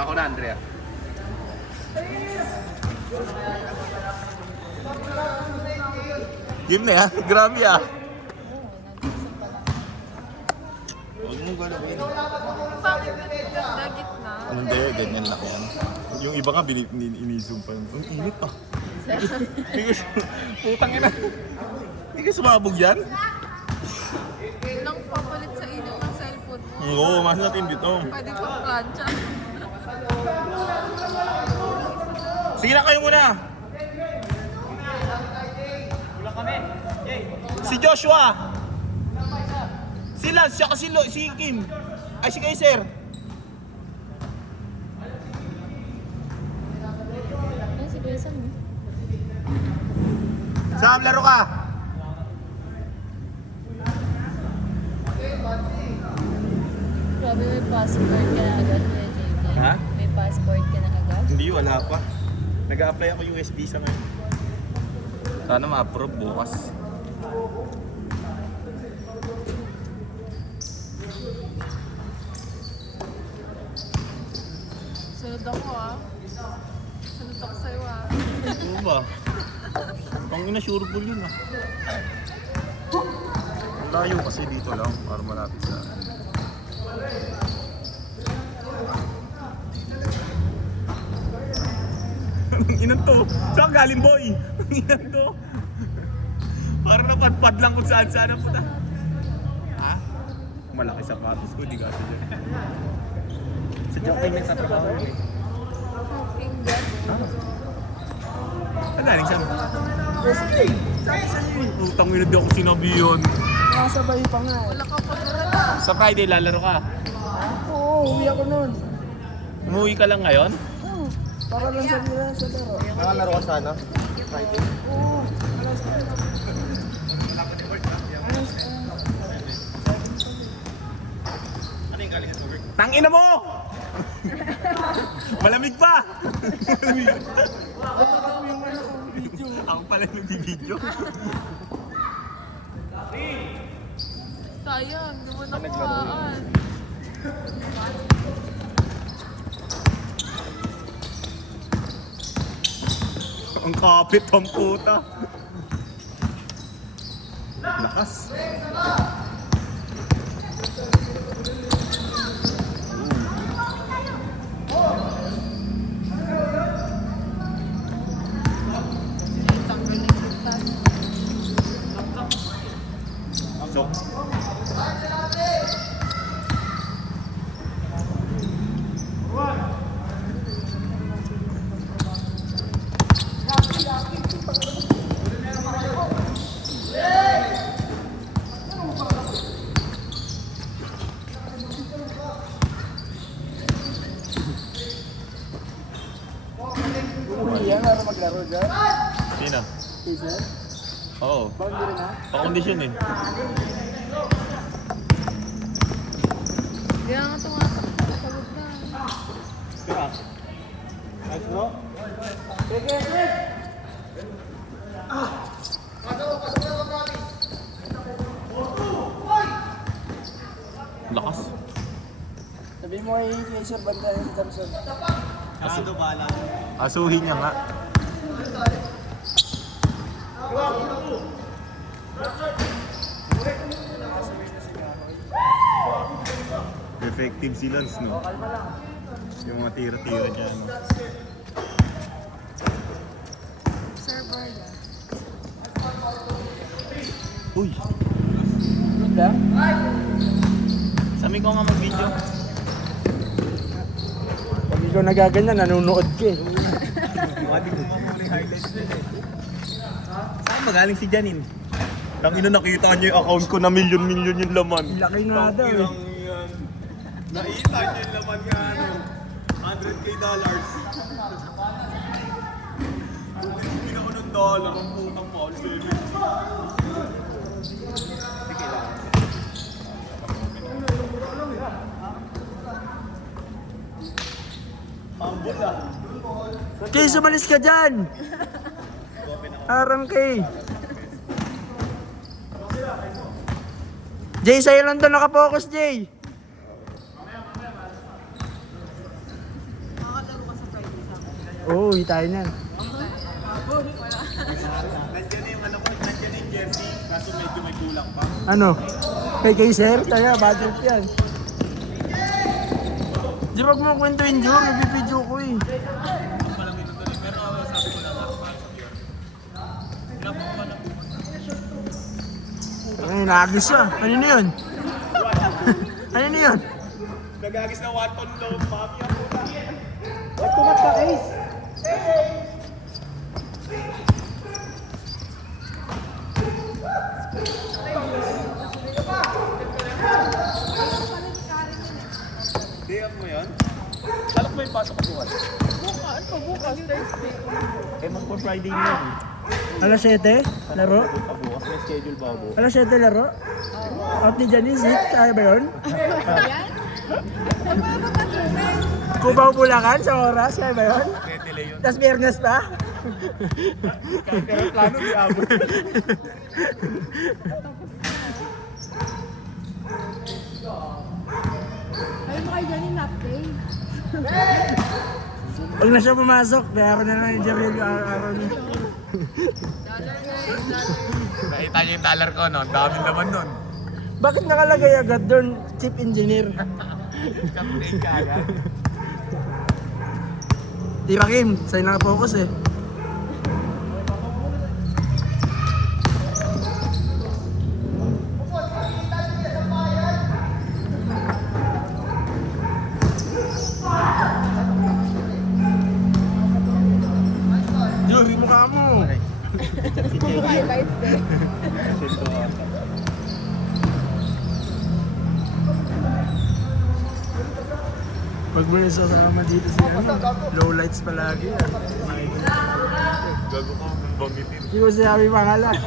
Ako na, Andrea. Game na yan? Grabe ah. Huwag mong galawin. Dagit na. Hindi, ganyan lang yan. Yung iba nga, ini-zoom pa. Ang init pa. Putang ina. Hindi ka sumabog yan? Lang papalit sa inyo ng cellphone mo. Oo, mas natin dito. Pwede pang plancha. Sige na kayo muna. Si Joshua. Si Lance, siya kasi si Kim. Ay, si Kaiser. Ay, si Grayson mo. Sam, laro ka. Grabe, may passport ka na agad, JJ. Ha? May passport ka na agad? Hindi, wala pa. Nag-a-apply ako US visa ngayon. Sana ma-approve bukas. Sunod ako ah. Sunod ako sa'yo ah. Oo ba? Ang ina, sure ball yun ah. Ang layo kasi dito lang para malapit sa... Ang inan to? Saan galing boy? Ang inan to? Parang napadpad lang kung saan-saan ang puta. Ha? Malaki sapatos ko, di kasi dyan. Sa Diyan kayo may tatrabaho eh. Fucking God. Saan galing siya? Utang mo yun, di ako sinabi yun. Nakasabay pa nga. Wala ka pa talaga. Sa Friday, lalaro ka. Oo, uwi ako nun. Umuwi ka lang ngayon? Oo, para lang sa nila sa laro. Nakalaro ka sana? Friday? Oo. Tangina mo! Malamig pa! Ako pala nag-video. Sayang, di mo nakuhaan. Ang kapit ang puta. Lakas. So, Uwi yan, para maglaro dyan. sino? Isa? Oo. Boundary na? Pa-condition eh. Kaya nga tumatakbo. Pagod na. Nice bro. Lakas. Sabi mo kay Sir Banda yung Thompson. Asuhin niya nga. Effective si Lance, no? Yung mga tira-tira dyan. Sir Barda. Uy! Ganda? Sabi ko nga mag-video. Pag ikaw nagaganyan, nanonood ka eh. Saan magaling si Janine? Tangina, nakita niyo yung account ko na milyon-milyon yung laman. Laki nga daw eh. Nakita niyo yung laman nga ano, $100K. Hindi ako ng dollar, ang putang mo, all savings. Sige lang. Humble ah. Kay, sumalis ka dyan! Arang kay. Jay, sa'yo lang doon nakapokus, Jay. Makakalaro ka sa Friday sa akin. Oo, uwi tayo niyan. Nandiyan na yung ano ko, nandiyan na yung jersey, kaso medyo may kulang pa. Ano? Kay sir? Taga, budget yan. Di ba mo kwentuhin, Jor? Nabibidyo ko eh. Ay, nagis siya. Ano na yun? Ano na yun? Nagagis na 1 ton load, mami ang puta. Tumat ka, Ace. Day-up mo yun? Alok mo yung pasok ko bukas? Bukas, Thursday. Eh, magpa-Friday na yun. Alas 7? Laro? Bukas may schedule bago. Alas 7 laro? Out ni Janice, kaya ba yun? Yan? Kubaw Bulacan sa oras, kaya ba yun? Tetele yun. Tapos Biyernes pa? Kahit aeroplano, di abot. Ayaw mo kayo dyan yung lap day. Pag na siya pumasok, kaya ako na lang yung Javier yung araw-araw niya. Dollar guys, dollar. Nakita niyo yung dollar ko, no? Ang daming naman nun. Bakit nakalagay agad doon, chief engineer? Captain ka agad. Di ba Kim, sa'yo nakapokus eh. Jory, mukha mo. Highlights day. Pag mo rin sasama dito si ano, low lights palagi. Gago ko, banggitin. Hindi ko sinabi pangalan.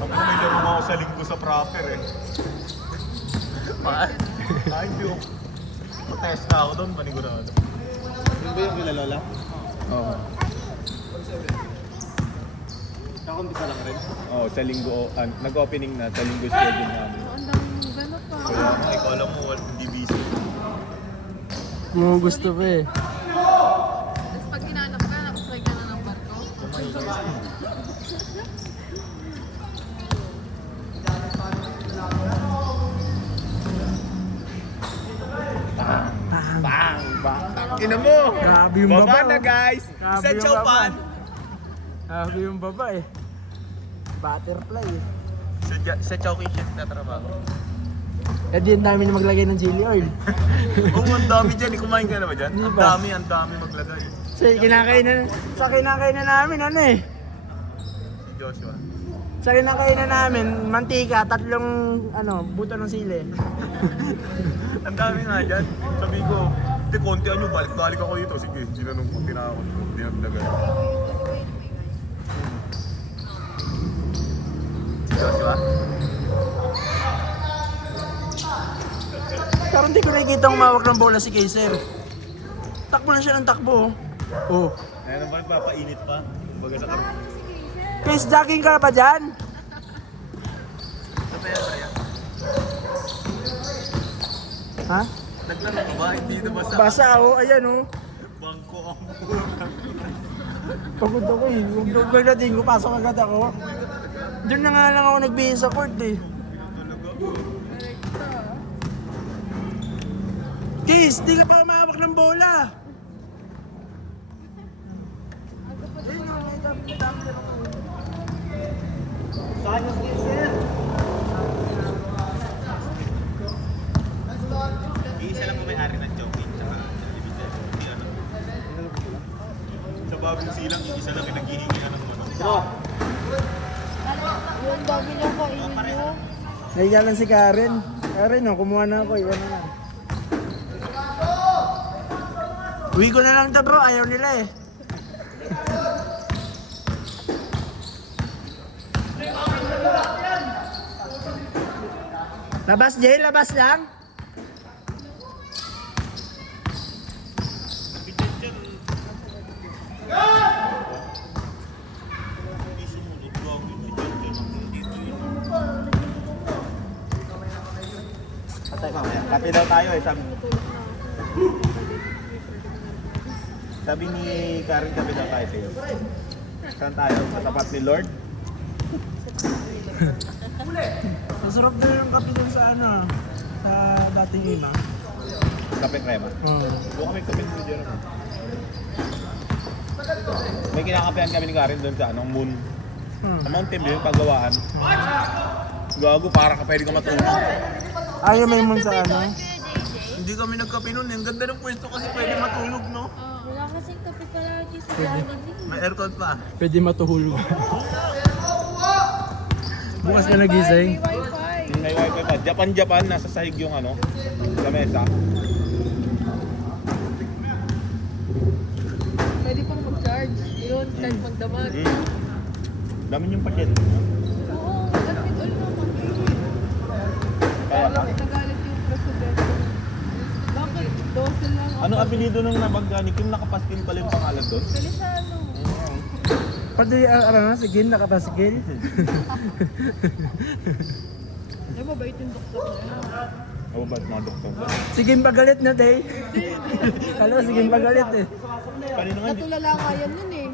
Ako may laro ako sa linggo sa proper eh. Ay, joke. Test na ako doon, manigurado. Yun ba yung kilalola? Oo. Nakakumpisa lang rin? Oo, sa linggo, nag-opening na, sa linggo schedule namin. Ang daming ganap pa. Kaya nga, ikaw alam mo, hindi busy. Kung gusto pa eh. Tapos pag tinanap ka, nakasakay ka na ng barko. Bang! Bang! Ina mo! Grabe yung baba. Baba na guys! Grabe Isa yung chow baba. pan! Grabe yung baba eh. Butterfly eh. Sa chow kitchen na trabaho. Eh di ang dami na maglagay ng chili oil. Oo, ang dami dyan. Kumain ka na ba dyan? Di Ang ba? dami maglagay. Sa kinakainan namin ano eh. Si Joshua. Sa kinakainan namin, mantika, 3 buto ng sili. Ang dami nga dyan. Sabi ko, hindi, kontian nyo, balik-balik ako dito. Sige, sinanong ko, tinakot ko, dinagdagan. Si Joshua? Pero hindi ko nakikita umawak ng bola si Kaiser. Takbo lang siya ng takbo. Oh. Ayun naman, papainit pa. Kumbaga sa karoon. Kais, jogging ka pa dyan? Sa Petra, Ha? naglaro ko ba? Hindi na basa. Basa oh, ayan oh. Bangko ang pura. Pagod ako eh. Pagdating ko, pasok agad ako. Doon na nga lang ako nagbihis sa court eh. Kais, di ka pa umawak ng bola. Saan yung Kaiser? Iisa lang po may-ari ng Chowking, tsaka Limited. Hindi ano. Sa bagong silang, isa lang yung naghihingi ng ano. Yung dami niya ko, inyo. Nahiya lang si Karen. Karen oh, kumuha na ako. Iwan na lang. Uwi ko na lang to bro. Ayaw nila eh. Labas Jay, labas lang. Kape daw tayo eh. Sabi ni Karen, kape daw tayo sa'yo. Saan tayo? Sa tapat ni Lord? Masarap din yung kape dun sa ano, sa dating ima. Kape crema. Doon kami kape ni Jerome. May kinakapehan kami ni Karen doon sa anong Moon. Sa Mountain View, yung paggawaan. Gago, para ka pwede ka matulog. Ayaw may mun sa ano. Hindi kami nagkape noon. Ang ganda ng pwesto kasi pwede matulog, no? Wala kasing kape palagi sa Jollibee. May aircon pa. Pwede matuhulog. Bukas na nagising. May wifi. May wifi pa. Japan, nasa sahig yung ano, lamesa. Pwede pang mag-charge. Yun, kahit magdamag. Dami yung paket. Oo, malapit all naman. Kaya pa. Nagalit yung presidente. Bakit? 12 lang. Ano apelido nung nabangganik? Yung nakapaskin pala yung pangalan doon? Feliciano. Pati ano na, sigil, nakapasigil. Ay, mabait yung doktor na yan. O ba't mga doktor? Sige magalit na, day. Kala ko sige magalit eh. Kanina nga, hindi. Natulala ka yan nun eh.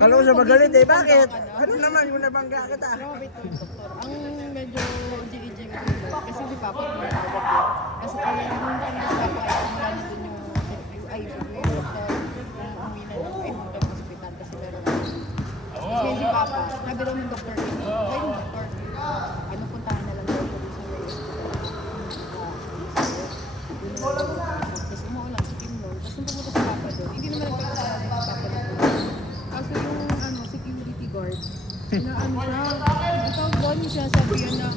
Kala ko siya magalit eh. Bakit? Ano naman kung nabangga ka ta? Mabait yung doktor. Ang medyo jiggy-jiggy kasi si Papa tumatawag yun. Kasi kaya nung kami sa Papa, wala na dun yung doktor. Umuwi na lang ay punta sa hospital kasi meron na. Kasi si Papa, sabi daw ng doktor, ay yung doktor, ano puntahan na lang daw po sa tapos umuulan si Kim Lord. Tapos nung pumunta si Papa doon, hindi naman nagpapasalamat si Papa na po. Kaso yung ano, security guard, na ano siya, ikaw doon siya sabihan na,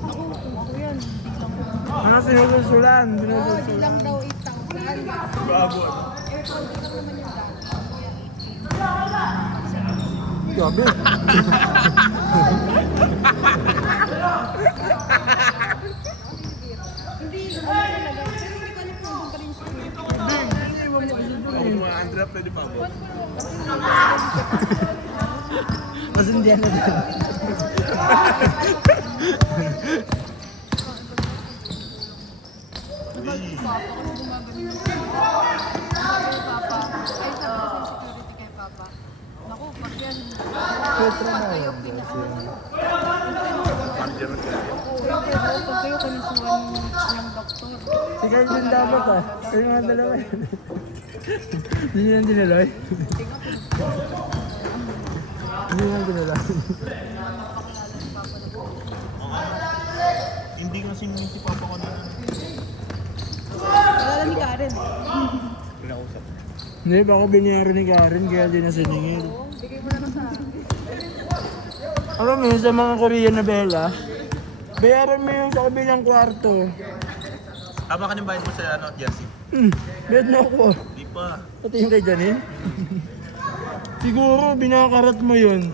ako, kung ako yan, biglang ko. Ano sinusulan? Oo, di lang daw 8,000. Bago. Eh, kung di lang naman yung dati. Gabi. Hindi, ano talaga. Pero hindi ko alam kung doon pa rin siya. Hindi, iwan mo kasi dun eh. Mga Andra, pwede pa ako. Kasi hindi na dun. Papa, kung gumagano ng Papa, ay sabi sa security kay Papa. Naku, pag yan, kayo pinakaman. Oo, pag kayo kanisuhan ng doktor. Si Carl din dapat ah. Kayo nga dalawa eh. Hindi nyo lang dinaloy. Hindi nyo lang dinaloy. Hindi nga sinunod si Papa ko na. Wala ni Karen. Pinausap. Hindi, baka biniyaro ni Karen kaya di na siningil. Oo, bigay mo na lang sa akin. Alam mo yun, sa mga Korean novela, bayaran mo yung sa kabilang kwarto. Tama ka ng bayad mo sa ano, Jersey? Bayad na ako. Di pa. Pati yung kay Janine. Siguro, binakarat mo yun.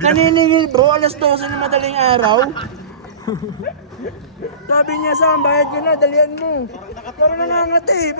Kaniningil bro, alas 12 na madaling araw. Sabi niya sa bayad ko na, dalian mo. Pero nangangati.